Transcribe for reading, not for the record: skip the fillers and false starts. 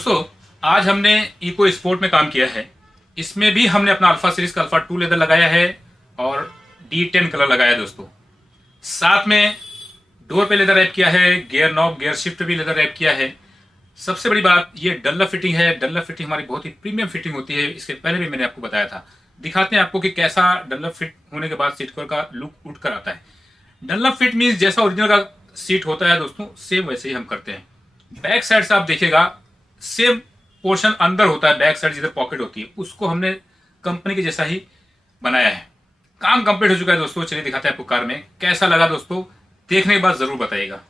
दोस्तों आज हमने इको स्पोर्ट में काम किया है। इसमें भी हमने अपना अल्फा सीरीज का अल्फा 2 लेदर लगाया है और D10 कलर लगाया है दोस्तों। साथ में डोर पे लेदर रैप किया है, गियर नॉब गियर शिफ्ट भी लेदर रैप किया है। सबसे बड़ी बात ये डनलप फिटिंग है। डनलप फिटिंग हमारी बहुत ही प्रीमियम फिटिंग होती है। इसके पहले भी मैंने आपको बताया था। दिखाते हैं आपको कि कैसा डनलप फिट होने के बाद सीट कवर का लुक उठ कर आता है। डनलप फिट मीन्स जैसा ओरिजिनल का सीट होता है दोस्तों, सेम वैसे ही हम करते हैं। बैक साइड से आप देखिएगा सेम पोर्शन अंदर होता है। बैक साइड जिधर पॉकेट होती है उसको हमने कंपनी के जैसा ही बनाया है। काम कंप्लीट हो चुका है दोस्तों। चलिए दिखाते हैं आपको कार में कैसा लगा दोस्तों। देखने के बाद जरूर बताइएगा।